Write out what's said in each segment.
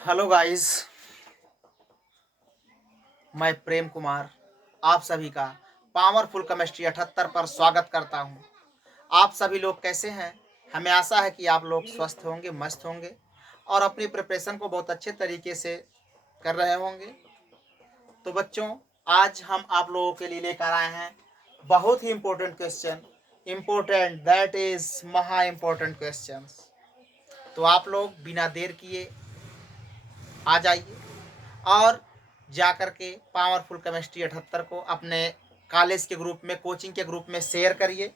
Hello guys, मैं प्रेम कुमार आप सभी का पावरफुल केमिस्ट्री 78 पर स्वागत करता हूं। आप सभी लोग कैसे हैं? हमें आशा है कि आप लोग स्वस्थ होंगे, मस्त होंगे और अपनी प्रिपरेशन को बहुत अच्छे तरीके से कर रहे होंगे। तो बच्चों, आज हम आप लोगों के लिए लेकर आए हैं बहुत ही important question, important that is महा इम्पोर्टेंट क्वेश्चंस। तो आप लोग बिना देर किए आ जाइए और जा कर के पावरफुल केमिस्ट्री 78 को अपने कॉलेज के ग्रुप में, कोचिंग के ग्रुप में शेयर करिए,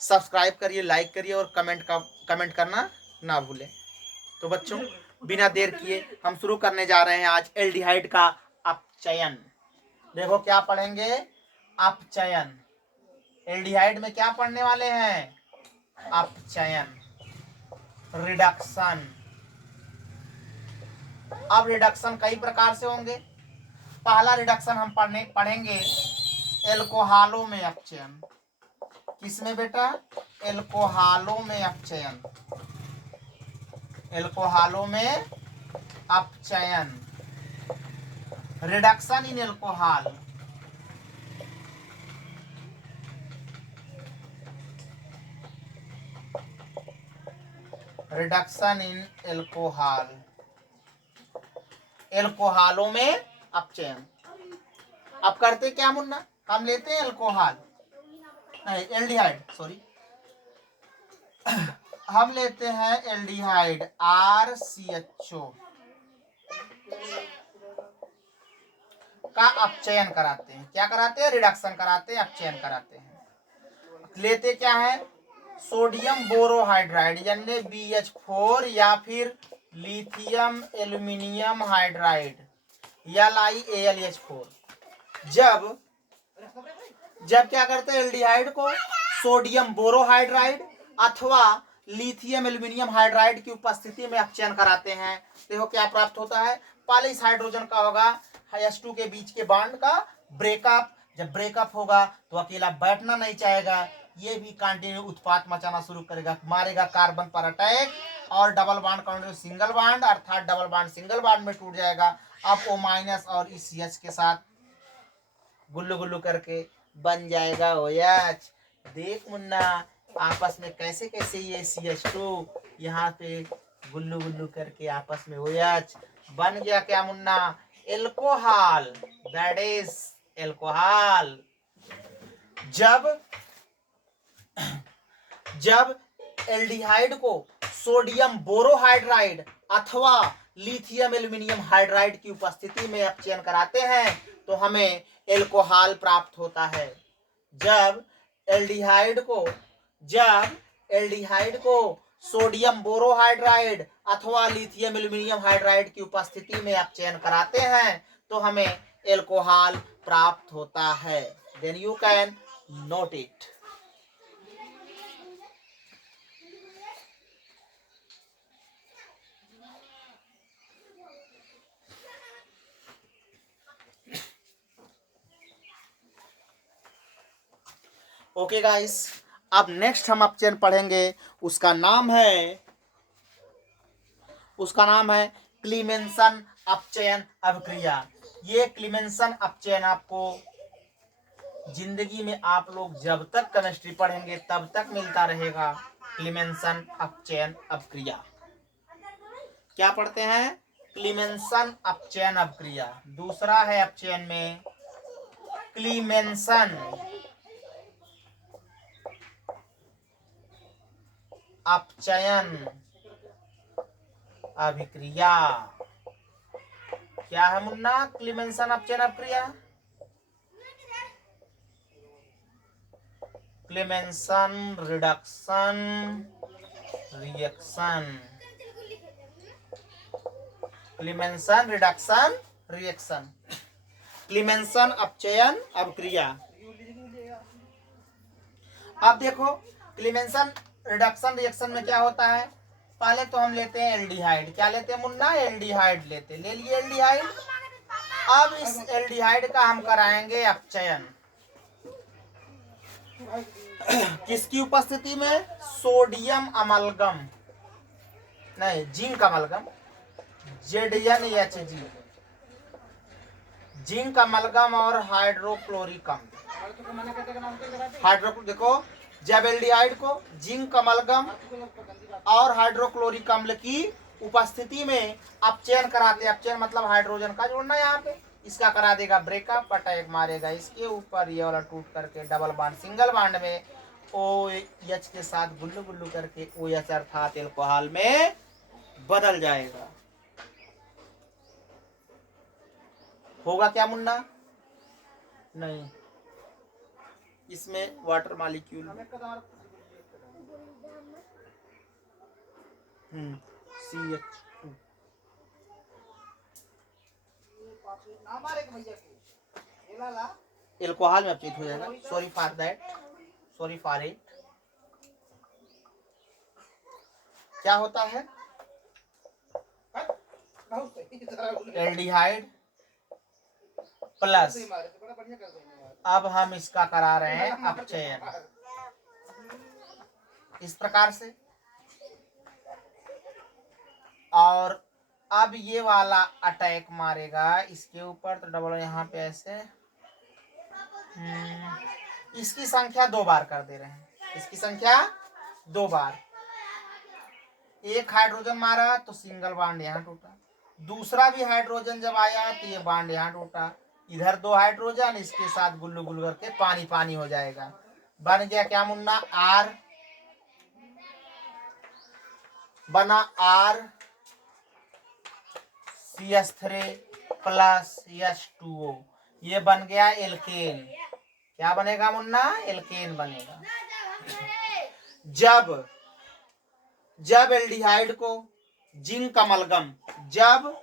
सब्सक्राइब करिए, लाइक करिए और कमेंट करना ना भूलें। तो बच्चों, बिना देर किए हम शुरू करने जा रहे हैं आज एल्डिहाइड का अपचयन। देखो क्या पढ़ेंगे, अपचयन। एल्डिहाइड में क्या पढ़ने वाले हैं? अपचयन, रिडक्शन। अब रिडक्शन कई प्रकार से होंगे। पहला रिडक्शन हम पढ़ेंगे एल्कोहलों में अपचयन। किसमें बेटा? एल्कोहलों में अपचयन। एल्कोहलों में अपचयन, reduction in alcohol. Reduction in alcohol, एल्कोहलों में अपचयन। अब करते क्या मुन्ना? हम लेते हैं एल्कोहल, नहीं एल्डिहाइड, सॉरी, हम लेते हैं एल्डिहाइड RCHO का अपचयन कराते हैं। क्या कराते हैं? रिडक्शन कराते हैं, अपचयन कराते हैं। लेते क्या है? सोडियम बोरोहाइड्राइड यानी BH4 या फिर लिथियम एल्यूमिनियम हाइड्राइड LiAlH4। जब जब क्या करते हैं? एल्डिहाइड को सोडियम बोरोहाइड्राइड अथवा लिथियम एल्यूमिनियम हाइड्राइड की उपस्थिति में अपचयन कराते हैं। देखो क्या प्राप्त होता है? पहले इस हाइड्रोजन का होगा H2 के बीच के बॉन्ड का ब्रेकअप। जब ब्रेकअप होगा तो अकेला बैठना नहीं चाहेगा, ये भी कंटिन्यू उत्पात मचाना शुरू करेगा, मारेगा कार्बन पर अटैक और डबल बॉन्ड का सिंगल बॉन्ड अर्थात डबल बॉन्ड सिंगल बॉन्ड में टूट जाएगा। अब O- और इस CH के साथ गुल्लू गुल्लू करके बन जाएगा OH। देख मुन्ना, आपस में कैसे कैसे ये CH2 यहाँ पे गुल्लू गुल्लू करके आपस में OH बन गया। क्या Munna? Alcohol, that is alcohol. जब जब एल्डिहाइड को सोडियम बोरोहाइड्राइड अथवा लिथियम एल्यूमिनियम हाइड्राइड की उपस्थिति में अपचयन कराते हैं तो हमें एल्कोहल प्राप्त होता है। जब एल्डिहाइड को सोडियम बोरोहाइड्राइड अथवा लिथियम एल्यूमिनियम हाइड्राइड की उपस्थिति में अपचयन कराते हैं तो हमें एल्कोहल प्राप्त होता है। Then you can note it. Okay guys, अब नेक्स्ट हम अपचयन पढ़ेंगे। उसका नाम है क्लीमेंसन अपचयन अभिक्रिया। ये क्लीमेंसन अपचयन आपको जिंदगी में आप लोग जब तक केमिस्ट्री पढ़ेंगे तब तक मिलता रहेगा। क्लीमेंसन अपचयन अभिक्रिया क्या पढ़ते हैं? क्लीमेंसन अपचयन अभिक्रिया। दूसरा है अपचयन में क्लीमेंसन अपचयन अभिक्रिया। क्या है मुन्ना? क्लीमेंसन अपचयन अभिक्रिया, क्लीमेंसन रिडक्शन रिएक्शन, क्लीमेंसन रिडक्शन रिएक्शन, क्लीमेंसन अपचयन अभिक्रिया। अब देखो क्लीमेंसन रिडक्शन रिएक्शन में क्या होता है? पहले तो हम लेते हैं एल्डिहाइड। क्या लेते हैं मुन्ना? एल्डिहाइड लेते, ले लिए एल्डिहाइड। अब इस एल्डिहाइड का हम कराएंगे अपचयन। किसकी उपस्थिति में? सोडियम अमलगम, नहीं zinc amalgam, ZnHg, zinc amalgam और हाइड्रोक्लोरिक अम्ल। देखो, जब एल्डिहाइड को जिंक अमलगम और हाइड्रोक्लोरिक अम्ल की उपस्थिति में अपचयन कराते, अपचयन मतलब हाइड्रोजन का जोड़ना, यहाँ पे इसका करा देगा ब्रेकअप, अटैक मारेगा इसके ऊपर, ये वाला टूट करके डबल बॉन्ड सिंगल बॉन्ड में OH के साथ गुल्लू गुल्लू करके OH अर्थात एल्कोहल में बदल जाएगा। होगा क्या मुन्ना? नहीं, इसमें वाटर मॉलिक्यूल CH2 एल्कोहल में अपचित हो जाएगा। Sorry for that, sorry for it. क्या होता है? एल्डिहाइड प्लस, अब हम इसका करा रहे हैं अपचयन इस प्रकार से, और अब ये वाला अटैक मारेगा इसके ऊपर, तो डबल यहाँ पे ऐसे, इसकी संख्या 2 बार कर दे रहे हैं, इसकी संख्या 2 बार। एक हाइड्रोजन मारा तो सिंगल बॉन्ड यहाँ टूटा, दूसरा भी हाइड्रोजन जब आया तो ये बॉन्ड यहाँ टूटा, इधर 2 हाइड्रोजन, इसके साथ गुल्लू गुल्लू करके पानी पानी हो जाएगा। बन गया क्या मुन्ना? R बना R CH3 प्लस H2O, ये बन गया एल्केन। क्या बनेगा मुन्ना? एल्केन बनेगा। जब एल्डिहाइड को जिंक अमलगम, जब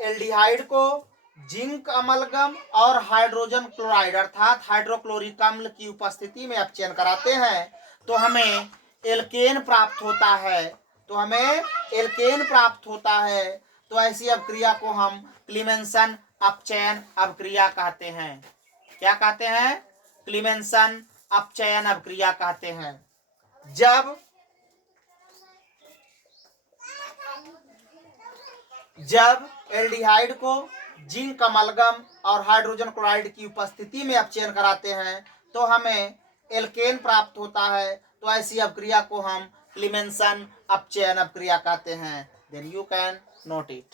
एल्डिहाइड को जिंक अमलगम और हाइड्रोजन क्लोराइड अर्थात हाइड्रोक्लोरिक अम्ल की उपस्थिति में अपचयन कराते हैं तो हमें एल्केन प्राप्त होता है, तो ऐसी अभिक्रिया को हम क्लीमेंसन अपचयन अभिक्रिया कहते हैं। क्या कहते हैं? क्लीमेंसन अपचयन अभिक्रिया कहते हैं। जब एल्डिहाइड को जिंक अमलगम और हाइड्रोजन क्लोराइड की उपस्थिति में अपचयन कराते हैं तो हमें एल्केन प्राप्त होता है, तो ऐसी अभिक्रिया को हम क्लीमेंसन अपचयन अभिक्रिया कहते हैं। Then you can note it.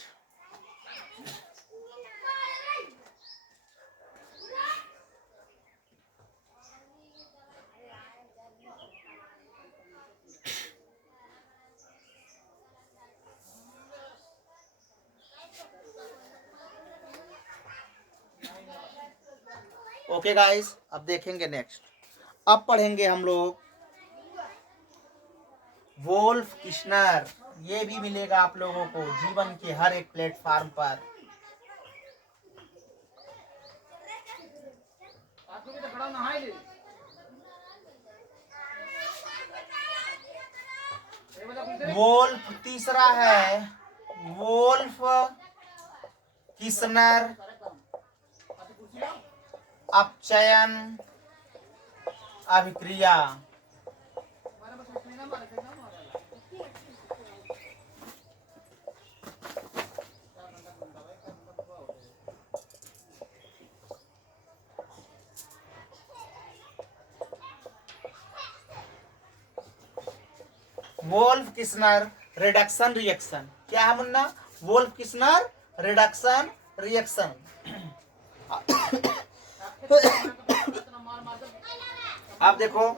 Okay guys, अब देखेंगे नेक्स्ट। अब पढ़ेंगे हम लोग वोल्फ किश्नर। ये भी मिलेगा आप लोगों को जीवन के हर एक प्लेटफॉर्म पर। वोल्फ तीसरा है, वोल्फ किश्नर अपचयन अभिक्रिया। Wolff Kishner reduction reaction. क्या है मुन्ना? Wolff Kishner reduction reaction. अब देखो,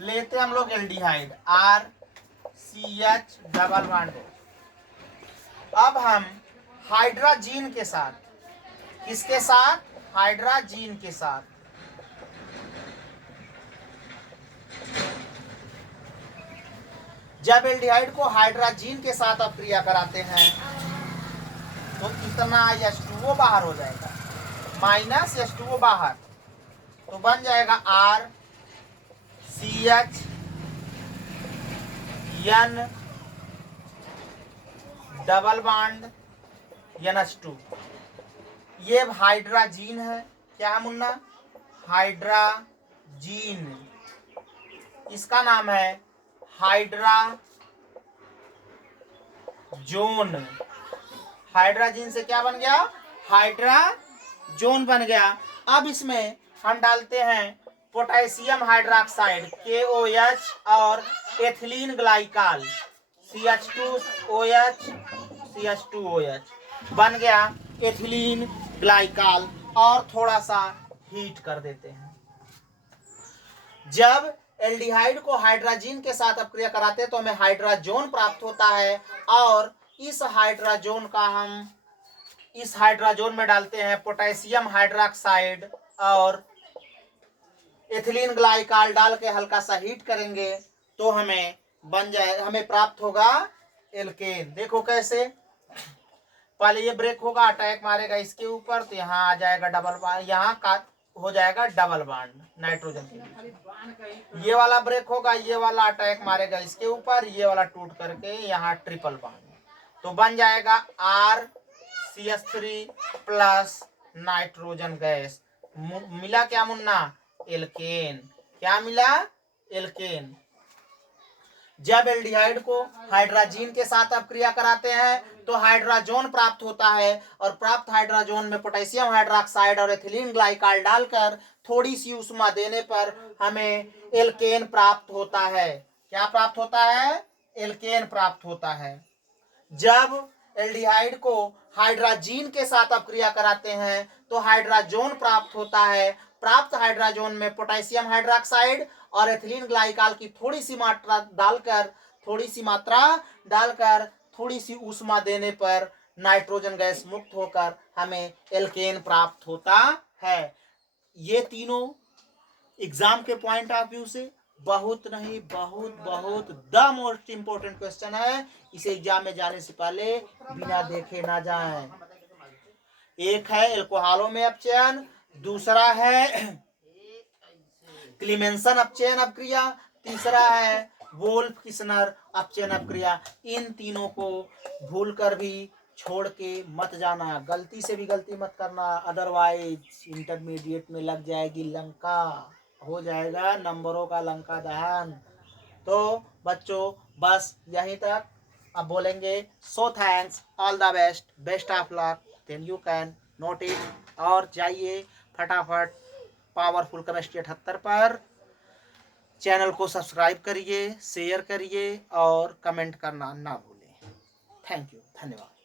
लेते हम लोग एल्डिहाइड RCH डबल बॉन्ड। अब हम हाइड्राजीन के साथ, किसके साथ? हाइड्राजीन के साथ जब एल्डिहाइड को हाइड्राजीन के साथ अपक्रिया कराते हैं तो इतना H2O बाहर हो जाएगा, माइनस H2O बाहर, तो बन जाएगा RCH N double bond NH2। ये हाइड्राजीन है। क्या मुन्ना? हाइड्राजीन। इसका नाम है हाइड्राजोन। हाइड्रोजन से क्या बन गया, हाइड्रोजन बन गया। अब इसमें हम डालते हैं पोटेशियम हाइड्रोक्साइड KOH और एथिलीन ग्लाइकॉल CH2OH CH2OH बन गया एथिलीन ग्लाइकॉल। और थोड़ा सा हीट कर देते हैं। जब एल्डिहाइड को हाइड्रोजन के साथ अपक्रिया कराते हैं तो हमें हाइड्रोजन प्राप्त होता है और इस हाइड्रोजन में डालते हैं पोटेशियम हाइड्रोक्साइड और एथिलीन ग्लाइकॉल डाल के हल्का सा हीट करेंगे तो हमें प्राप्त होगा एल्केन। देखो कैसे, पहले ये ब्रेक होगा, अटैक मारेगा इसके ऊपर तो यहाँ आ जाएगा डबल बॉन्ड, यहाँ का हो जाएगा डबल बॉन्ड नाइट्रोजन के बीच। ये वाला ब्रेक होगा, ये वाला अटैक मारेगा इसके ऊपर, ये वाला टूट करके यहाँ ट्रिपल बॉन्ड, तो बन जाएगा RCH3 प्लस नाइट्रोजन गैस। मिला क्या मुन्ना, एल्केन। क्या मिला, एल्केन। जब एल्डिहाइड को हाइड्रोजन के साथ अपक्रिया कराते हैं तो हाइड्रोजन प्राप्त होता है और प्राप्त हाइड्रोजन में पोटेशियम हाइड्रोक्साइड और एथिलीन ग्लाइकॉल डालकर थोड़ी सी ऊष्मा देने पर हमें एल्केन प्राप्त होता है। क्या प्राप्त होता है, एल्केन प्राप्त होता है। जब एल्डिहाइड को हाइड्रोजन के साथ अपक्रिया कराते हैं तो हाइड्रोजन प्राप्त होता है। प्राप्त हाइड्रोजन में पोटेशियम हाइड्रोक्साइड और एथिलीन ग्लाइकॉल की थोड़ी सी मात्रा डालकर थोड़ी सी ऊष्मा देने पर नाइट्रोजन गैस मुक्त होकर हमें एल्केन प्राप्त होता है। ये तीनों एग्जाम के पॉइंट ऑफ व्यू से बहुत नहीं बहुत द मोस्ट इंपोर्टेंट क्वेश्चन है। इसे एग्जाम में जाने से पहले बिना देखे ना जाएं। एक है एल्कोहलों में अपचयन, दूसरा है क्लीमेंसन अपचयन अपक्रिया, तीसरा है वोल्फ किस्नर अपचयन अपक्रिया। इन तीनों को भूलकर भी छोड़ के मत जाना, गलती से भी गलती मत करना, अदरवाइज इंटरमीडिएट में लग जाएगी लंका, हो जाएगा नंबरों का लंका दहन। तो बच्चों बस यहीं तक। अब बोलेंगे so thanks, all the best, best of luck, then you can note it. और जाइए फटाफट पावरफुल केमिस्ट्री 78 पर चैनल को सब्सक्राइब करिए, शेयर करिए और कमेंट करना ना भूलें। थैंक यू, धन्यवाद।